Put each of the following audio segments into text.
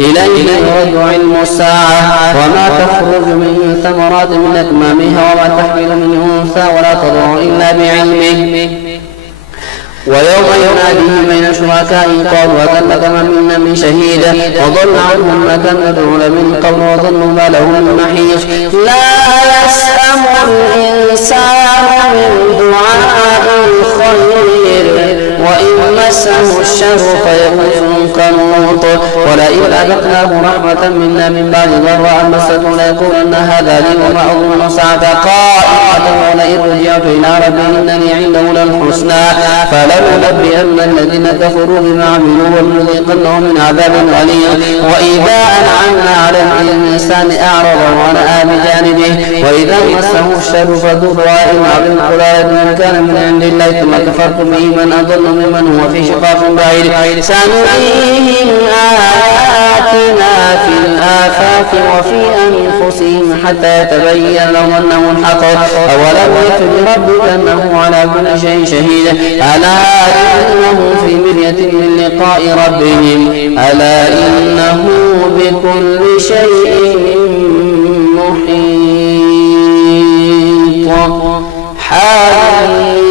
إليه يرد علم الساعة وما تخرج من ثمرات من أكمامها وما تحمل من أنثى ولا تضع إلا بعلمه ويوم يناديهم بين شركائهم قالوا أكلك من منا من شهيد وضل عنهم ما كانوا يدعون من قبل وظنوا ما لهم من محيص لا يسأم الإنسان من دعاء الخير وإن مسه الشر فيئوس كالقنوط ولئن أذقناه رحمة منا من بعد ضراء مسته ليقولن هذا لي وما أظن الساعة قائمة ولئن رجعت إلى ربي إنني عنده للحسنى فلننبئن الذين كفروا بما عملوا ولنذيقنهم من عذاب أليم وإذا أنعمنا على الإنسان أعرض ونأى بجانبه وإذا مسه الشر فذو دعاء عظيم قل إن كان من عند الله ثم كفرتم به من أضل ممن هو في شقاق بعيد سنريهم آياتنا في الآفاق وفي أنفسهم حتى يتبين لهم أنه الحق أولم يكن بربك أنه على كل شيء شهيد ألا إنه في مرية من لقاء ربهم ألا إنه بكل شيء محيط حميم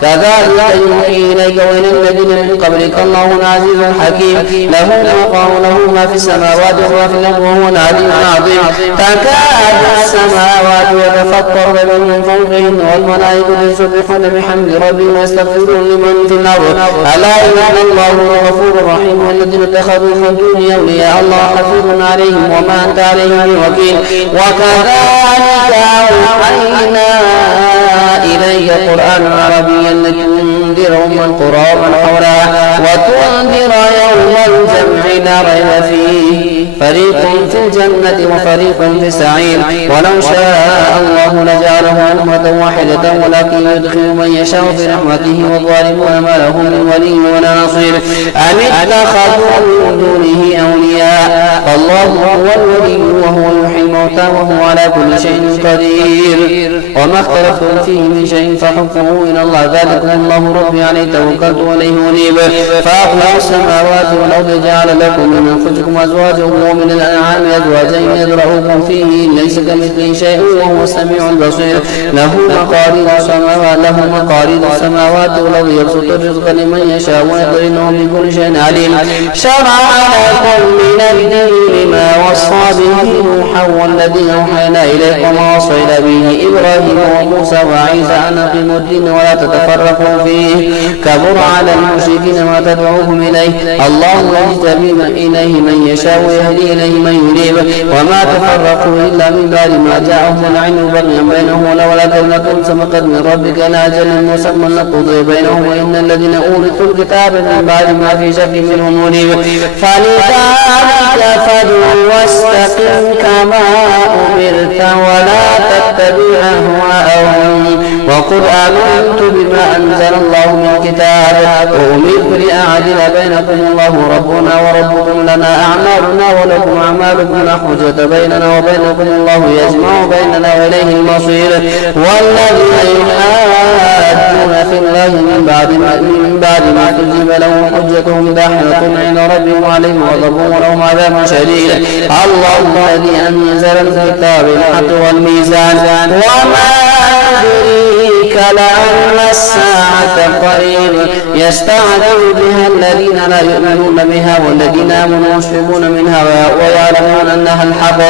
كذلك يوحي إليك وإلى الذين من قبلك الله العزيز الحكيم له ما في السماوات وما في الأرض وهو العليم العظيم تكاد السماوات يتفطرن من فوقهن والملائكة يسبحون بحمد ربهم ويستغفرون لمن في الأرض ألا إن الله غفور رحيم والذين اتخذوا من دونه أولياء الله حفيظ عليهم وما أنت عليهم بوكيل وكذلك أوحينا إليك قرآنا عربيا لتنذر أم القرى ومن حولها وتنذر يوم الجمع لا ريب فيه فريق في الجنة وفريق في السعير ولو شاء الله لجعله أمة واحدة ولكن يدخل من يشاء في رحمته والظالمون ما لهم من ولي ولا نصير أم اتخذوا من دونه أولياء فالله هو الولي وهو يحيي الموتى وهو على كل شيء قدير وما اختلفتم فيه من شيء فحكمه إلى الله ذلكم الله ربي عليه توكلت وإليه أنيب فأخلق السماوات والأرض جعل لكم من أنفسكم أزواجا ومن الأنعام أزواجا يذرأكم فيه ليس كمثله شيء وهو السميع البصير له مقاليد السماوات والأرض يبسط الرزق لمن يشاء ويقدر إنه بكل شيء عليم شرع لكم من الدين ما وصى به نوحا والذي أوحينا إليكم ووصينا به إبراهيم وموسى وعيسى أن أقيموا الدين ولا تتفرقوا فيه كبر على المشركين ما تدعوهم إليه الله يجتبي إليه من يشاء ويهدي إليه من ينيب وما تفرقوا إلا من بعد ما جاءهم العلم بغيا بينهم ولولا كلمة سبقت من ربك إلى أجل مسمى لقضي بينهم وإن الذين أورثوا الكتاب من بعد ما في شك منهم منيب فلذلك فادع واستقم كما أمرت ولا تتبع أهواءهم وقل آمنت بما أنزل الله من كتاب وأمرت لأعدل بينكم الله ربنا وربكم لنا أعمالنا ولكم أعمالكم لا حجة بيننا وبينكم الله يجمع بيننا وإليه المصير والذين يحاجون في الله من بعد ما تجيب لهم حجتهم داحضة عند ربهم عليهم غضب ولهم عذاب شديد الله الذي أنزل الكتاب بالحق والميزان وما يدريك لعل الساعة قريب يستعجل بها الذين لا يؤمنون بها والذين آمنوا مشفقون منها ويعلمون أنها الحق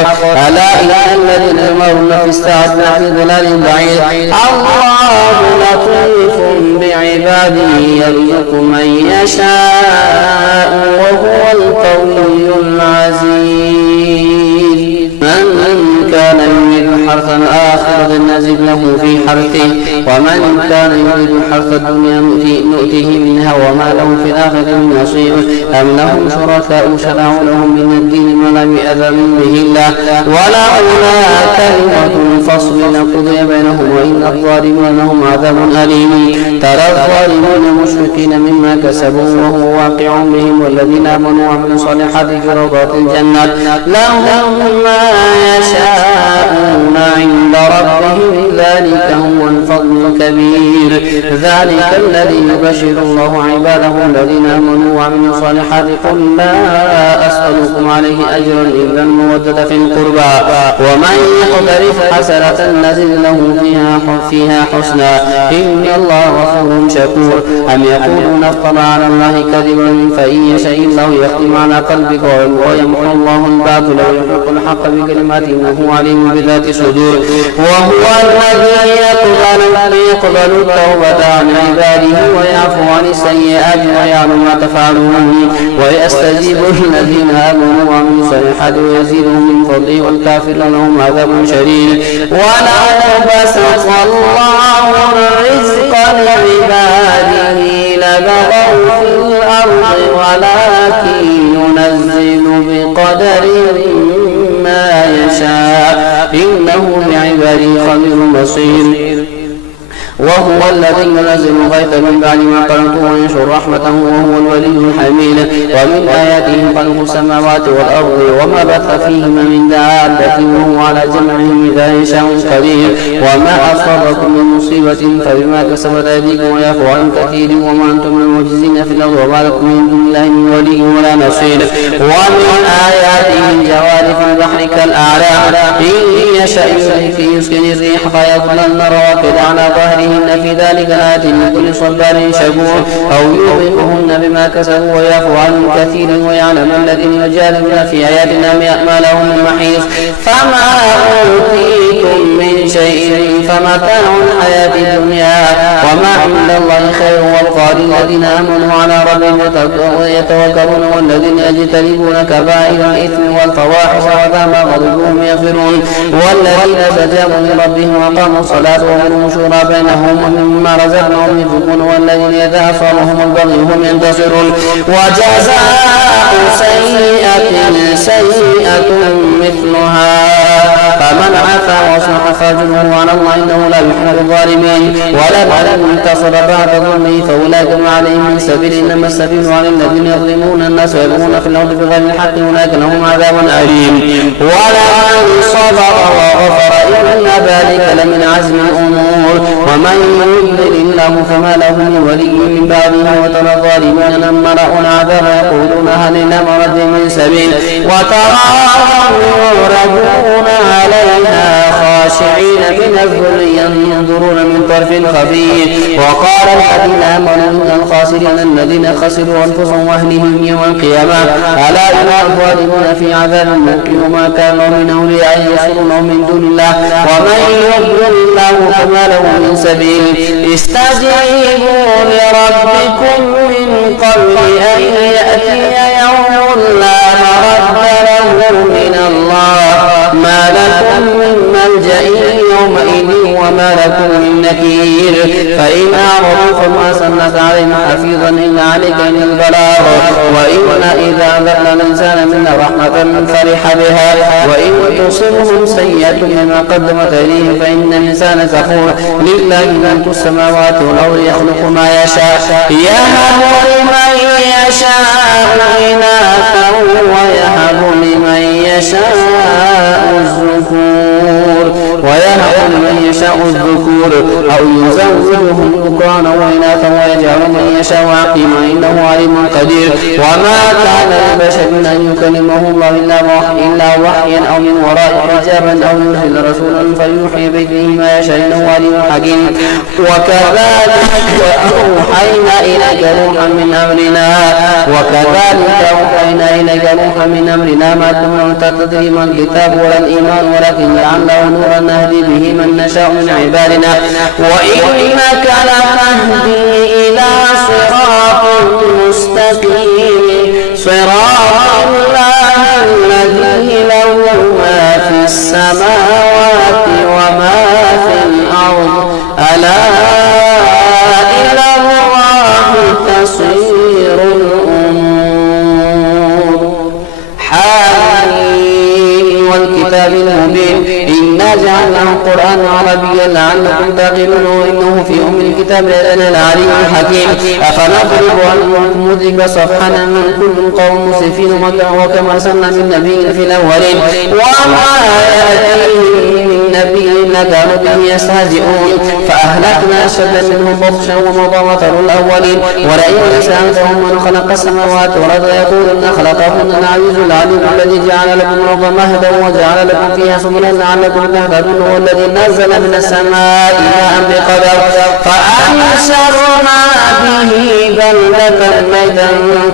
ألا إن الذين يمرون في الساعة لفي ضلال بعيد الله لطيف بعباده يرزق من يشاء وهو القوي العزيز من كان يريد حرث الآخرة نزد له في حرثه ومن كان يريد حرث الدنيا نؤتيه منها وما له في الآخرة من نصيب أم لهم شركاء شرعوا لهم من الدين ما لم يأذن به الله ولولا كلمة الفصل لقضي بينهم وإن الظالمين لهم عذاب أليم ترى الظالمين مشركين مما كسبوا وهو واقع بهم والذين آمنوا وعملوا الصالحات في روضات الجنات لهم ما يشاءون عند ربهم ذلك هو الفضل الكبير. ذلك الذي يبشر الله عباده الذين آمنوا وعملوا الصالحات قل لا أسألكم عليه أجرا إلا المودة في القربى ومن يقترف حسنة نزد له فيها حسنا إن الله غفور شكور. أم يقولون افترى على الله كذبا فإن يشاء الله يختم على قلبك ويمحو الله الباطل ويحق الحق بكلماته إنه عليم بذات الصدور. وهو الذي يقبل التوبة عن عباده ويعفو عن السيئات ويعلم ما تفعلون ويستجيب الذين آمنوا وعملوا الصالحات ويزيدهم من فضله والكافرون لهم عذاب شديد. ولو بسط الله الرزق لعباده لبغوا في الأرض ولكن ينزل بقدر ما يشاء إنه بعباده خبير بصير. وهو الذي ينزل الغيث من بعد ما قنطوا وينشر رحمته وهو الولي الحميد. ومن آياته خلق السماوات والأرض وما بث فيهما من دابة وهو على جمعهم إذا يشاء قدير. وما أصابكم من مصيبة فبما كسبت أيديكم ويعفو عن كثير وما أنتم معجزين في الأرض وما لكم من دون الله من ولي ولا نصير. ومن آياته الجوار في البحر كالأعلام إن يشاء يسكن الريح فيظللن رواكد على ظهره إن في ذلك لآيات لكل صبار شكور. أو يوبقهن بما كسبوا ويعفو عن كثير ويعلم الذين يجادلون في آياتنا ما لهم من محيص. فما أوتيتم من شيء فمتاع الحياة الدنيا وما عند الله خير وابقى للذين آمنوا على ربهم يتوكلون والذين يجتنبون كبائر الإثم والفواحش وذا ما غضبهم يغفرون والذين استجابوا لربهم وأقاموا الصلاة وهم شورى بينهم ومما رزقناهم ينفقون والذين إذا أصابهم البغي هم ينتصرون. وجزاء سيئة سيئة مثلها فمن عفا واصلح فأجره على الله إنه لا يحب الظالمين. ولمن انتصر بعد ظلمه فأولئك ما عليهم من سبيل إنما السبيل على الذين يظلمون الناس ويبغون في الأرض بغير الحق أولئك لهم عذاب أليم. ولمن صبر وغفر إن ذلك لمن عزم الأمور. ومن يضلل الله فما له من ولي من بعده وترى الظالمين لما رأوا العذاب يقولون هل إلى مرد من سبيل وتراهم يعرضون عليها خاشعين من الذل ينظرون من طرف خفي. وقال الذين آمنوا إن الخاسرين الذين خسروا أنفسهم وأهلهم يوم القيامة ألا إن الظالمون في عذاب مهين وما كانوا من أولياء ينصرونهم من دون الله ومن يضلل الله فما له من سبيل. استجيبوا لربكم من قبل أن يأتي يوم لا مرد له من الله ما لكم من ملجأ يومئذ وما لكم من نكير. فإن أعرضوا فما أرسلناك عليهم حفيظا إلا عليك إلا البلاغ. وإن إذا أذقنا الإنسان منا رحمة فرح بها وإن تصبهم سيئة بما قدمت أيديهم فإن الإنسان كفور. لله ملك السماوات والأرض يخلق ما يشاء يهب لمن يشاء إناثا ويهب لمن يشاء الذكور أو يزوجهم ذكرانا وإناثا ويجعل من يشاء عقيما إنه عليم قدير. وما كان لبشر أن يكلمه الله إلا وحيا أو من وراء حجابا أو يرسل رسولا فيوحي بإذنه ما يشاء إنه عليم حكيم. وكذلك أوحينا إليك روحا من أمرنا ما كنت تدري ما الكتاب ولا الإيمان ولكن جعلناه نورا نهدي به من نشاء من عبادنا وإنك لتهدي إلى صراط مستقيم صراط الله الذي له ما في السماوات وما في الأرض ألا إلى الله تصير الأمور. حامين والكتاب المبين إنا جعلنا جعلناه قرآنا عربيا لعلكم تعقلون وإنه في الكتاب لنا العليم الحكيم. أفنضرب عنكم الذكر صفحا أن كنتم قوم مسرفين وكما أرسلنا من نبي في الأولين وما يأتيهم من نبي إلا كانوا به يستهزئون فأهلكنا أشد منهم بطشا ومضى مثل الأولين. ولئن سألتهم من خلق السماوات والأرض يقولون خلقهن العزيز العليم الذي جعل لكم الأرض مهدا وجعل لكم فيها سبلا لعلكم تهتدون والذي نزل من السماء ماء بقدر فأنشرنا به بلدة ميتا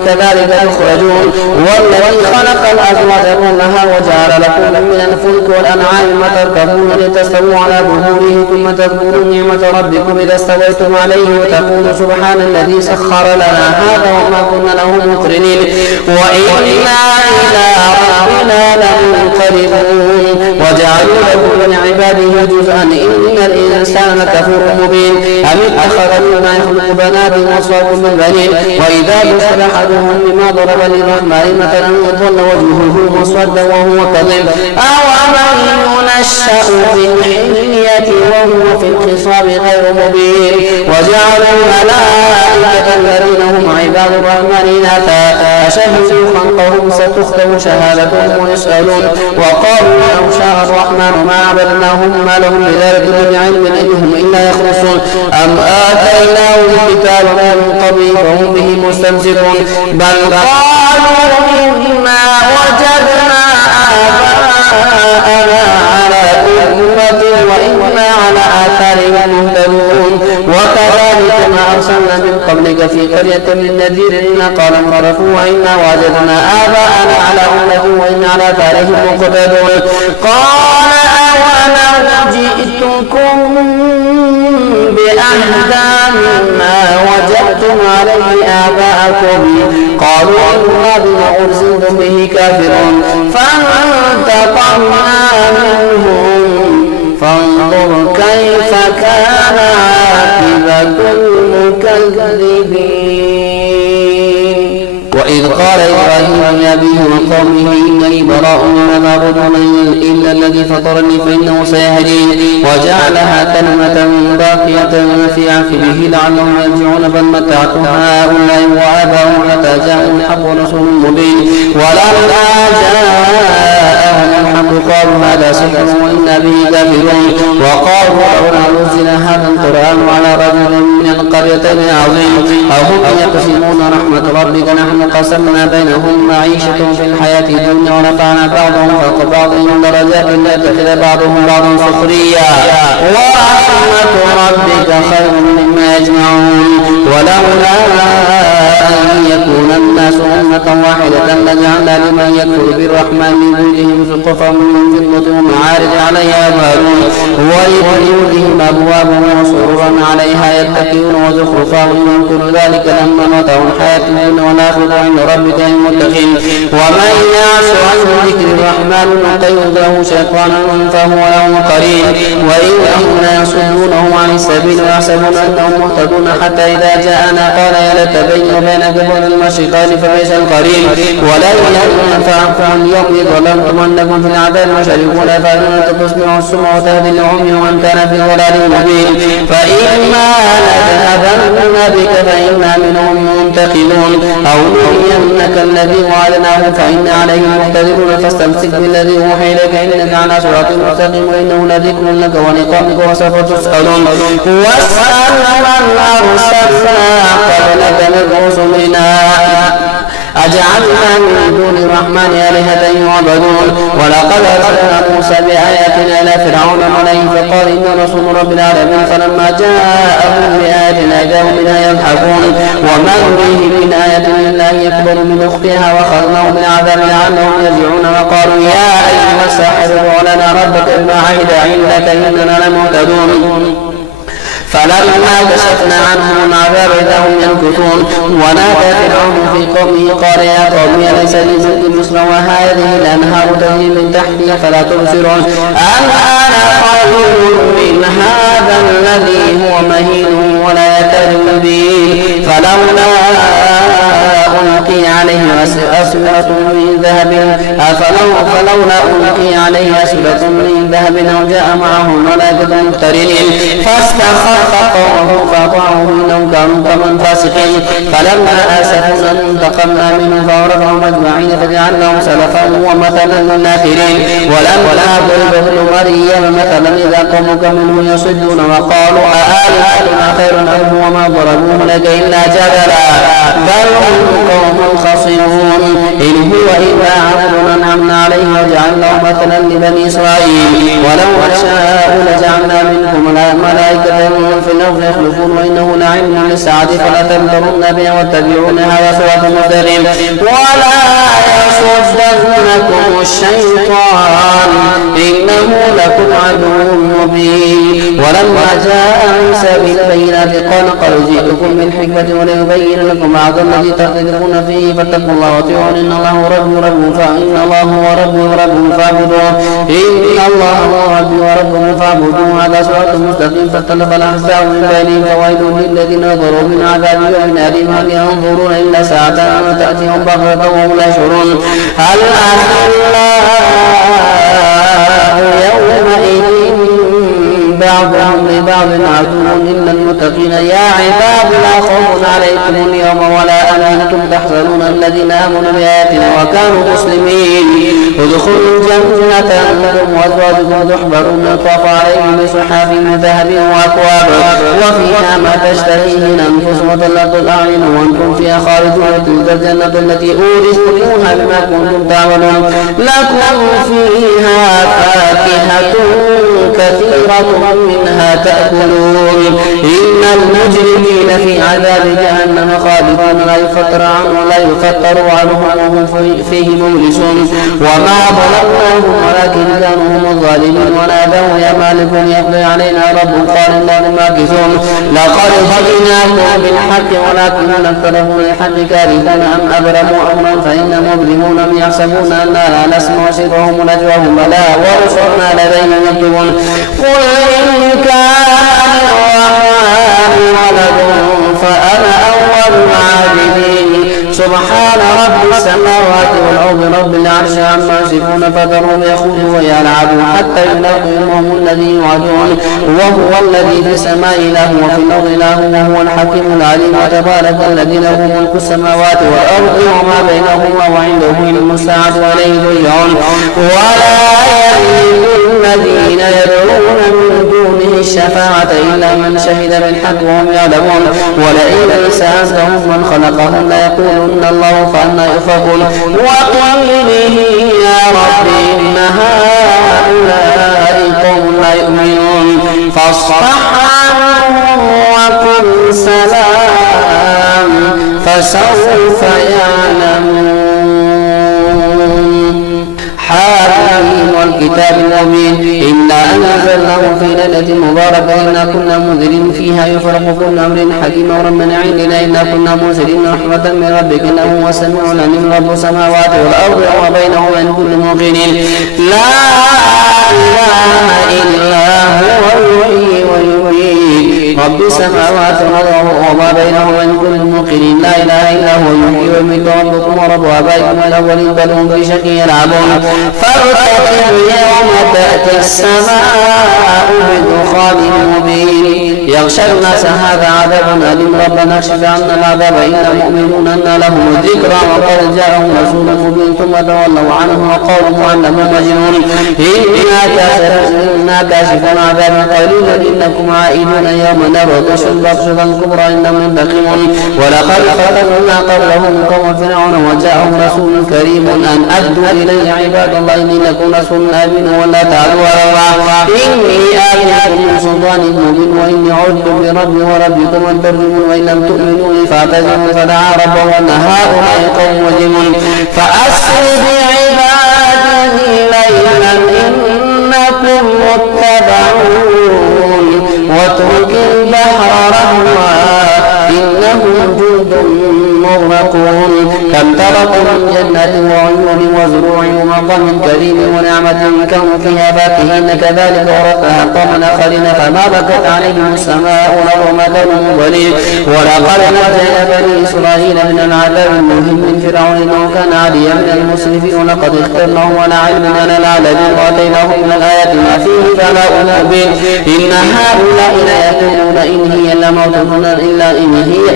كذلك تخرجون. والذي خلق الأزواج كلها وجعل لكم من الفلك والأنعام ما تركبون لتستووا على ظهوره ثم تذكروا نعمة ربكم إذا استويتم عليه وتقولوا سبحان الذي سخر لنا هذا وما كنا له مقرنين وإنا إلى ربنا لمنقلبون. وجعلوا له من عباده جزءا إن الإنسان لكفور مبين. أم اتخذ مما يخلق بنات وأصفاكم من بنين وإذا بشر أحدهم بما ضرب للرحمن مثلا ظل وجهه مسودا وهو كظيم أومن ينشأ في الحلية وهو في الخصام غير مبين. وجعلوا الملائكة الذين هم عباد الرحمن إناثا أشهدوا خلقهم ستختم شهادتهم ويسألون. وقالوا لو شاء الرحمن ما عبدناهم ما لهم بذلك من علم إن هم إلا يخرصون أم آتيناهم كتابا من قبل فهم به مستمسكون بل قالوا إنا وجدنا آباءنا على أمة وإنا على آثارهم مهتدون. وكذلك ما أرسلنا من قبلك في قرية من نذير إلا قال انصرفوا وإنا وجدنا آباءنا على أمة وإنا على آثارهم مقتدون. قال أولو جئتكم بأهدى مما وجدتم عليه آباءكم قالوا إنا بما أرسلتم به كافرون فانتقمنا منهم فانظر كيف كان عاقبة المكذبين. وإذ قال إبراهيم لأبيه وقومه إنني براء مما تعبدون إلا الذي فطرني فإنه سيهدين. وجعلها كلمة باقية في عقبه لعلهم يرجعون بل متعت هؤلاء وآباءهم حتى جاءهم الحق ورسول مبين. ولما جاءهم الحق قالوا هذا سحر وإنا به كافرون. وقالوا لولا نزل هذا القرآن على رجل من القريتين عظيم أهم يقسمون رحمة ربك نحن قسمنا بينهم معيشتهم في الحياة الدنيا ورفعنا بعضهم فوق بعضهم درجات ليتخذ بعضهم بعضا سخريا ورحمة ربك خير مما يجمعون. ولولا أن يكون الناس أمة واحدة لجعلنا لمن يكفر بالرحمن من بيوتهم سقفا من فضة ومعارج عليها يظهرون ولبيوتهم أبوابا وسررا عليها يتكئون وزخرفا وينكر ذلك لما متاع الحياة الدنيا والآخرة عند ربك للمتقين. ومن يعش عن ذكر الرحمن نقيض له شيطانا فهو له قرين وإنهم ليصدونهم عن السبيل ويحسبون أنهم مهتدون حتى إذا جاءنا قال يا ليت بيني وبينك بعد المشرقين فبئس القرين. ولن ينفعكم اليوم إذ ظلمتم أنكم في العذاب مشركون فإن تسمعوا السمع وتهدي العمي ومن كان في ضلال مبين. فإما نذهبن بك فإنا منهم منتقمون أو نرينك الذي وعدناه فإنا عليهم مقتدرون فاستمسك بالذي أوحي إليك إنك على صراط مستقيم وإنه لذكر لك ولقومك وسوف تسألون. واسأل من أرسلنا قبلك من رسلنا أجعلنا من دون الرحمن آلهة يعبدون. ولقد أرسلنا موسى بآياتنا إلى فرعون وملئه فقال إني رسول رب العالمين فلما جاءهم بآياتنا جاءوا منها يضحكون وما نريهم من آية إلا هي أكبر من أختها وأخذناهم من عذاب لعلهم يرجعون وقالوا يا أيها الساحر ادع لنا ربك بما عهد عندك إننا لمهتدون. فلما كشفنا عنهم العذاب إذا هم ينكثون. ونادى فرعون في قومه قال يا قوم أليس لي ملك مصر وهذه الأنهار تجري من تحتي فلا تبصرون أم أنا خير من هذا الذي هو مهين ولا يكاد يبين. فلولا ألقي عليه أسورة من ذهب فلولا ألقي عليها أسورة من ذهب أو جاء معه ملائكة مقترنين فاستخف قومه فأطاعوه إنهم كانوا قوما فاسقين فلما آسفونا انتقمنا منهم فأغرقناهم أجمعين فجعلناهم سلفا ومثلا للآخرين ولما ضرب ابن مريم مثلا إذا قومك منه يصدون وقالوا أآلهتنا خير أم هو ما ضربوه لك إلا جدلا بل هم قوم خصمون إن هو إلا عبد أنعمنا عليه وجعلناه مثلا لبني إسرائيل ولو نشاء لجعلنا منكم ملائكة في الأرض يخلفون وإنه لعلم للساعة فلا تمترن بها واتبعونها وصراط مستقيم ولا يصدنكم الشيطان إنه لكم عدو مبين ولما جاء موسى بالبينات قال قد جئتكم بالحكمة وليبين لكم بعض الذي تختلفون فيه فاتقوا الله واطيعون إن الله هو ربي فإن الله هو ربي وربكم فاعبدوه إن الله هو ربي وربكم فاعبدوه هذا صراط مستقيم فاختلف الأحزاب من بينهم فويل للذين ظلموا من عذاب يوم أليم هل ينظرون إلا ساعة أن تأتيهم بغتة وهم لا يشعرون هل أخلاء يومئذ بعضهم لبعض عدو إلا المتقين يا عباد لا خوف عليكم اليوم ولا أنتم تحزنون الذين آمنوا بآياتنا وكانوا مسلمين ادخلوا الجنة أنتم وأزواجكم تحبرون يطاف عليهم بصحاف من ذهب وأكواب وفيها ما تشتهيه الأنفس وتلذ الأعين وأنتم فيها خالدون تلك الجنة التي أورثتموها بما كنتم تعملون لكم فيها فاكهة كثيرة منها تأكلون إن المجرمين في عذاب جهنم خالدون لا يفتر عنهم وهم فيه مبلسون وما ظلمناهم ولكن كانوا هم الظالمين ونادوا يا مالك يقضي علينا رب قال إنهم ماكثون لقد جئناكم بالحق ولكن أكثرهم للحق كارهون أم أبرموا أمرا فإن مظلمون يحسبون أننا لا نسمع سرهم ونجواهم بلى ورسلنا لديهم يكتبون قل إن كان للرحمن ولد فأنا أول العابدين سبحان رب السماوات والأرض رب العرش عما يصفون فذرهم يخوضوا ويلعبوا حتى يلاقوا يومهم الذي يوعدون وهو الذي في السماء إله وفي الأرض إله وهو الحكيم العليم وتبارك الذي له ملك السماوات والأرض وما بينهما وعنده علم الساعة وإليه ترجعون ولا يملك الذين يدعون من دونه الشفاعة إلا من شهد بالحق وهم يعلمون ولئن سألتهم من خلقهم ليقولن الله فأنى يؤفكون وقل به يا رب إن هؤلاء قوم لا يؤمنون فاصفح عنهم وقل سلام فسوف يعلمون حاميم والكتاب المبين إنا أنزلناه في ليلة مباركة إنا كنا منذرين فيها يفرق كل أمر حكيم أمرا من عندنا إنا كنا مرسلين رحمة من ربك إنه هو السميع العليم رب السماوات والأرض وما بينهما من كل موقن لا إله إلا هو يحيي ويميت رب السماوات والأرض وما بينهما من كل موقن لا إله إلا هو يحيي ويميت ربكم ورب آبائكم الأولين بل هم في شك يلعبون فارتقب يوم تأتي السماء بدخان مبين يغشى الناس هذا عذاب أليم ربنا اكشف عنا العذاب إنا مؤمنون أن لهم الذكرى وقد جاءهم رسول مبين ثم تولوا عنه وقالوا معلم مجنون إنا كاشفون عذاب قليلا إنكم عائدون يوم نبطش البطشة الكبرى إنهم منتقمون ولقد فتنا قبلهم قوم فرعون وجاءهم رسول كريم أن أدوا إلي عباد الله إني لكم رسول أمين ولا تعلوا على الله إني آتيكم من سلطان مبين وإني عدت بربي وربكم أن ترجمون وإن لم تؤمنوا لي فاعتزلوا فدعا ربه أن هؤلاء قوم مجرمون فأسر بعبادي ليلا إنكم متبعون واترك البحر رهوا لهم جند مغرقون كم تركوا من جنات وعيون وزروع ومقام كريم ونعمة كانوا فيها فاكهين كذلك ورثناها قوما آخرين فما بكت عليهم السماء والأرض ما كانوا منظرين ولقد نجينا بني إسرائيل من العذاب المهين من فرعون إنه كان عاليا من المسرفين ولقد اخترناهم ونعلمنا للعالمين وآتيناهم من الآيات ما فيه بلاء مبين إن هؤلاء ليقولون إن هي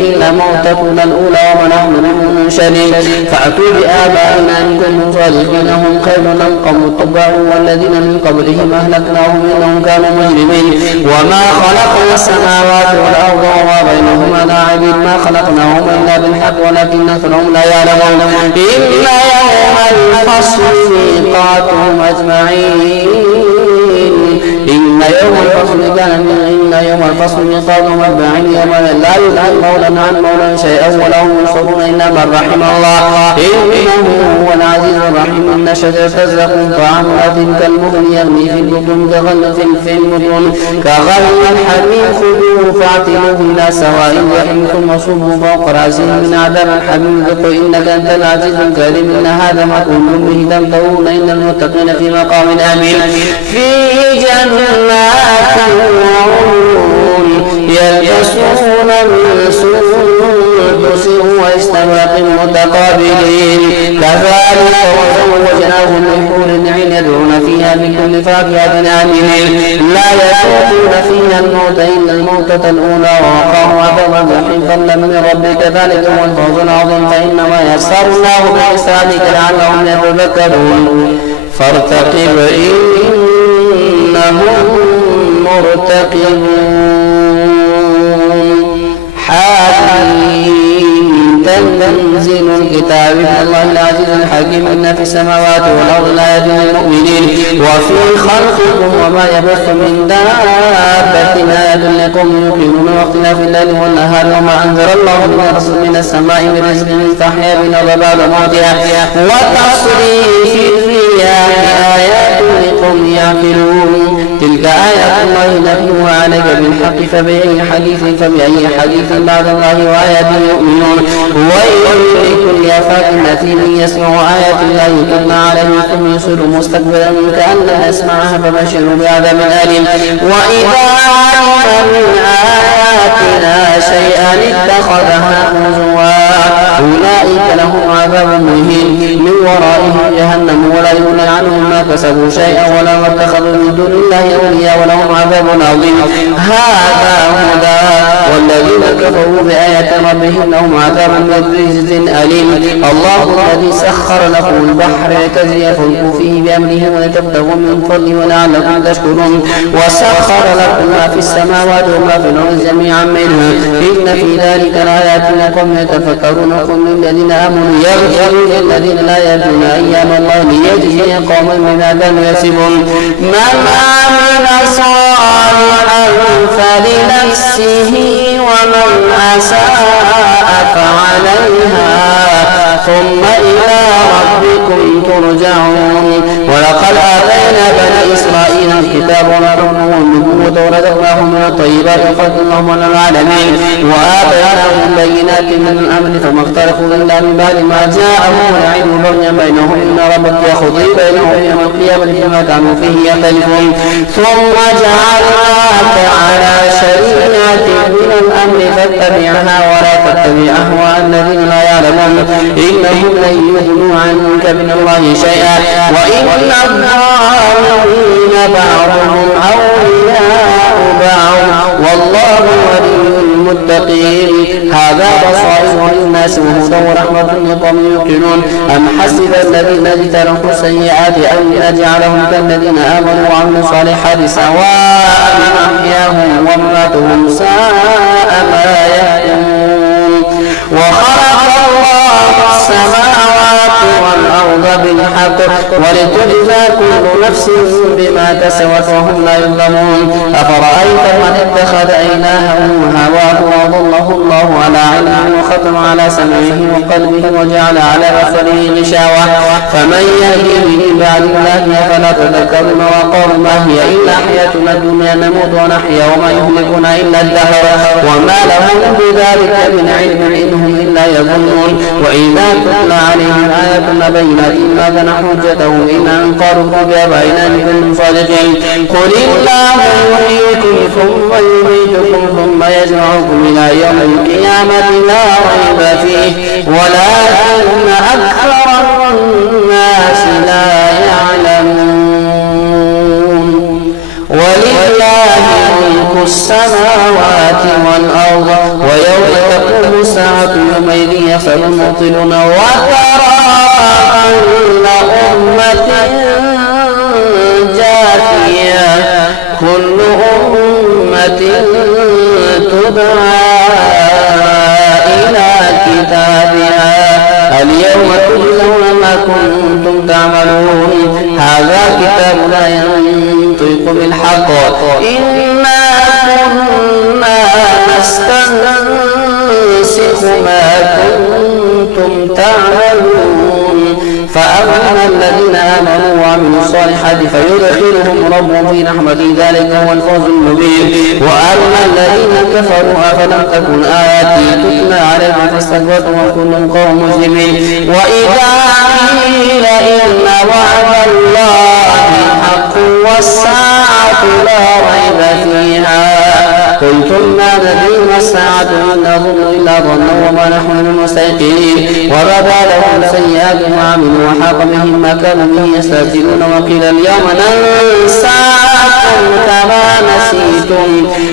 إلا موتتنا الأولى وما نحن بمنشرين فأتوا بآبائنا إن كنتم صادقين هم خير قوم تبع والذين من قبلهم أهلكناهم إنهم كانوا مجرمين وما خلقنا السماوات والأرض وما بينهما لاعبين ما خلقناهما إلا بالحق ولكن أكثرهم لا يعلمون إن يوم الفصل ميقاتهم أجمعين إن يوم الفصل ميقاتهم 40 يوما لا يذهب مولا عن مولا شيئا ولا هم ينصرون إلا من رحم الله إنه هو العزيز الرحيم إن شجرة الزقوم طعامها كالمهل يغلي في البطون كغلي الحميم خذوه فاعتلوه إلى سواء الجحيم ثم صبوا فوق رأسه من عذاب الحميم ذقوا إنك أنت العزيز الكريم إن هذا ما كنتم به تمترون إن المتقين في مقام آمين في جنات وعيون يلبسون من سندس واستبرق متقابلين كذلك وزوجناهم بحور عين يدعون فيها من كل فاكهة آمنين لا يذوقون فيها الموت إلا الموتة الأولى ووقاهم عذاب الجحيم فضلا من ربك ذلك هو الفوز العظيم فإنما يسرناه بلسانك لعلهم يتذكرون فارتقب إنهم مرتقبون حميم تنزيل الكتاب من الله العزيز الحكيم إن في السماوات والأرض لآيات للمؤمنين وفي خلقكم وما يبث من دابة آيات لقوم يوقنون واختلاف الليل والنهار وما أنزل الله من السماء من رزق فأحيا بنا بعد موتها وتصريف الرياح آيات لقوم يعقلون تلك آيات الله نتلوها عليك بالحق فبأي حديث بعد الله وآياته يؤمنون ويل لكل أفاك أثيم يسمع آيات الله تتلى عليه ثم يصر مستكبرا كأن لا يسمعها فبشره بعذاب أليم وإذا علم من آياتنا شيئا اتخذها هزوا أولئك لهم عذاب مهين من ورائهم جهنم ولا يغني عنهم ما كسبوا شيئا ولا ما اتخذوا من دون الله أولياء ولهم عذاب عظيم هذا هدى والذين كفروا بآيات ربهم لهم عذاب من رجز أليم الله الذي سخر لكم البحر لتجري الفلك فيه بأمره ولتبتغوا من فضله ولعلكم تشكرون وسخر لكم ما في السماوات وما في الأرض جميعا منه إن في ذلك لآيات لقوم يتفكرون قل للذين آمنوا يغفر للذين لا يرجون أيام الله ليجزي قوما بما كانوا يكسبون من عمل صالحا فلنفسه ومن أساء فعليها ثم إلى ربكم ترجعون ولقد آتينا بني إسرائيل الكتاب والحكم والنبوة ورزقناهم من الطيبات وفضلناهم على العالمين وآتيناهم بينات من الأمر فما اختلفوا إلا من بعد ما جاءهم العلم بغيا بينهم إن ربك يقضي بينهم يوم القيامة فيما كانوا فيه يختلفون ثم جعلناك على شريعة من الأمر فاتبعها ولا تتبع أهواء الذين لا يعلمون إنهم لن يغنوا عنك من الله شيئا وإن الظالمين بعضهم أولياء بعض والله ولي المتقين هذا بصائر للناس وهدى ورحمة لقوم يوقنون أم حسب الذين اجترحوا السيئات أن نجعلهم كالذين آمنوا وعملوا الصالحات سواء محياهم ومماتهم ساء ما يحكمون وخلق الله السماوات والأرض بالحق ولتجزى كل نفس بما كسبت وهم لا يظلمون. أفرأيت من اتخذ إلهه هواه وأضله الله على علم وختم على سمعه وقلبه وجعل على بصره غشاوة فمن يهدي به بعد الله فلا تذكرون وقالوا ما هي إلا حياتنا الدنيا نموت ونحيا وما يهلكنا إلا الدهر وما لهم بذلك من علم إنهم إلا يظنون. وإذا تتلى عليهم آياتنا بينات ما كان حجتهم إلا أن قالوا بآبائنا إن كنتم صادقين. قل الله يحييكم ثم يميتكم ثم يجمعكم إلى يوم القيامة لا ريب فيه ولكن أكثر الناس لا يعلمون. ولله ملك السماوات والأرض ويوم تقوم الساعة يومئذ يخسر المبطلون وترى كل أمة جاثية كل أمة تدعى إلى كتابها اليوم تجزون ما كنتم تعملون. هذا كتابنا ينطق بالحق إنا كنا نستنسخ ما كنتم تعملون. فأما الذين آمنوا وعملوا الصالحات فيدخلهم ربهم في رحمته ذلك هو الفوز المبين. وأما الذين كفروا أفلم تكن آياتي تتلى عليهم فاستكبرتم وكنتم قوم مسلمين. وإذا قيل إن وعد الله حق والساعة لا ريب فيها قلتم ما ندري ما الساعة إن نظن إلا ظنا وما نحن بمستيقنين. وبدا لهم سيئات ما عملوا وحاق بهم ما كانوا به يستهزئون. وقيل اليوم ننساكم كما نسيتم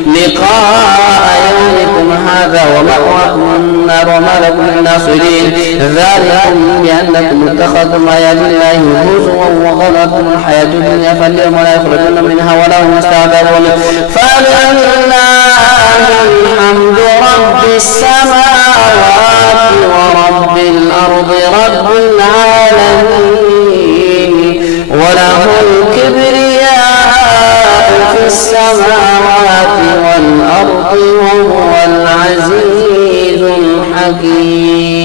لقاء يومكم هذا ومأواكم النار وما لكم من ناصرين. ذلكم بأنكم اتخذتم آيات الله هزوا وغرتكم الحياة الدنيا فاليوم لا يخرجون منها ولا هم يستعتبون. فلله الحمد رب السماوات ورب الأرض رب العالمين وله الكبرياء في السماوات والأرض وهو العزيز الحكيم.